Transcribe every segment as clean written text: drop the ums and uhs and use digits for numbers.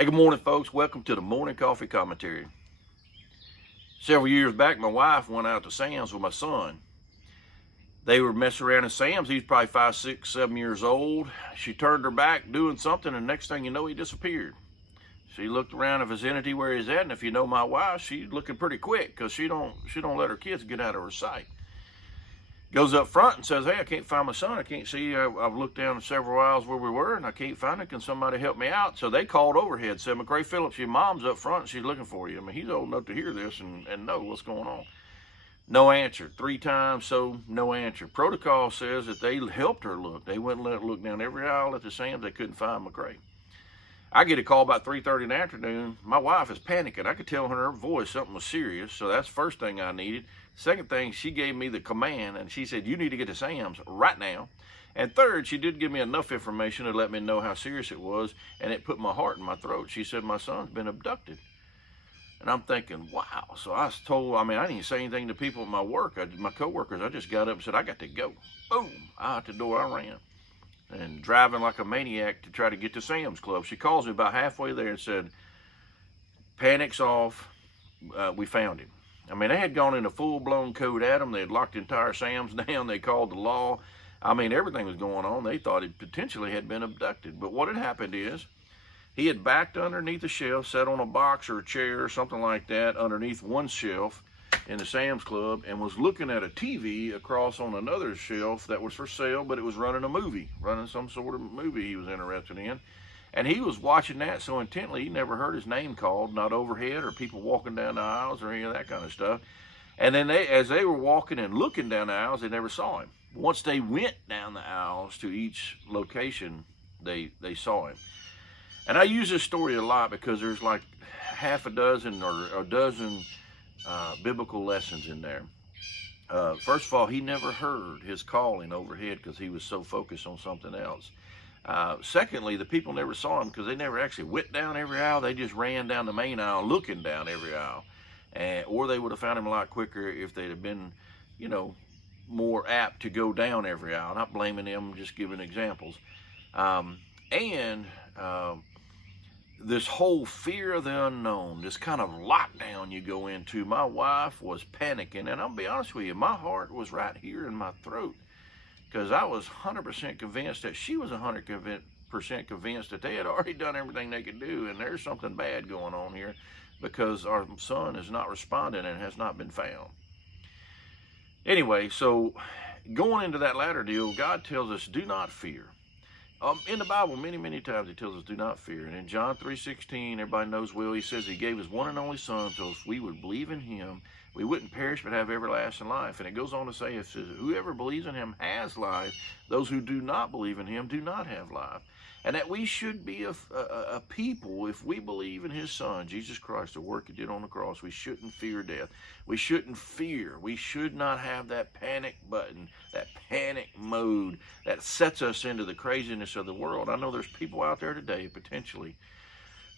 Hey, good morning, folks. Welcome to the Morning Coffee Commentary. Several years back, my wife went out to Sam's with my son. They were messing around in Sam's. He's probably 5, 6, 7 years old. She turned her back doing something, and next thing you know, he disappeared. She looked around in vicinity where he's at, and if you know my wife, she's looking pretty quick because she don't let her kids get out of her sight. Goes up front and says, "Hey, I can't find my son. I can't see. I've looked down several aisles where we were, and I can't find him. Can somebody help me out?" So they called overhead, said, "McCray Phillips, your mom's up front. She's looking for you." I mean, he's old enough to hear this and know what's going on. No answer. 3 times, so no answer. Protocol says that they helped her look. They wouldn't let her look down every aisle at the Sam's. They couldn't find McCray. I get a call about 3:30 in the afternoon. My wife is panicking. I could tell in her voice something was serious, so that's the first thing I needed. Second thing, she gave me the command, and she said, "You need to get to Sam's right now." And third, she did give me enough information to let me know how serious it was, and it put my heart in my throat. She said, "My son's been abducted." And I'm thinking, wow. So I didn't say anything to people at my work, my coworkers. I just got up and said, "I got to go." Boom, out the door I ran. And driving like a maniac to try to get to Sam's Club. She calls me about halfway there and said, "Panic's off, we found him." I mean, they had gone into full-blown code at him. They had locked the entire Sam's down. They called the law. I mean, everything was going on. They thought he potentially had been abducted. But what had happened is he had backed underneath a shelf, sat on a box or a chair or something like that underneath one shelf in the Sam's Club, and was looking at a TV across on another shelf that was for sale, but it was running some sort of movie he was interested in. And he was watching that so intently, he never heard his name called, not overhead or people walking down the aisles or any of that kind of stuff. And then as they were walking and looking down the aisles, they never saw him. Once they went down the aisles to each location, they saw him. And I use this story a lot because there's like half a dozen or a dozen biblical lessons in there. First of all, he never heard his calling overhead because he was so focused on something else. Secondly, the people never saw him because they never actually went down every aisle. They just ran down the main aisle looking down every aisle. Or they would have found him a lot quicker if they'd have been, more apt to go down every aisle. Not blaming them, just giving examples. This whole fear of the unknown, this kind of lockdown you go into, my wife was panicking. And I'll be honest with you, my heart was right here in my throat because I was 100% convinced that she was 100% convinced that they had already done everything they could do. And there's something bad going on here because our son is not responding and has not been found. Anyway, so going into that latter deal, God tells us, do not fear. In the Bible, many, many times he tells us, do not fear. And in John 3:16, everybody knows well, he says he gave his one and only son so if we would believe in him, we wouldn't perish but have everlasting life. And it goes on to say, if whoever believes in him has life, those who do not believe in him do not have life. And that we should be a people, if we believe in his son, Jesus Christ, the work he did on the cross, we shouldn't fear death. We shouldn't fear. We should not have that panic button, that panic mode that sets us into the craziness of the world. I know there's people out there today, potentially,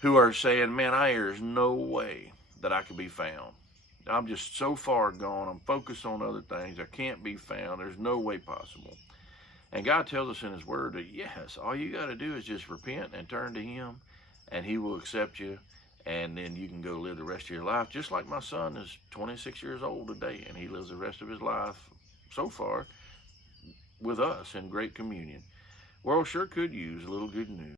who are saying, "Man, there's no way that I could be found. I'm just so far gone. I'm focused on other things. I can't be found. There's no way possible." And God tells us in his word that, yes, all you got to do is just repent and turn to him, and he will accept you, and then you can go live the rest of your life. Just like my son is 26 years old today, and he lives the rest of his life so far with us in great communion. World sure could use a little good news.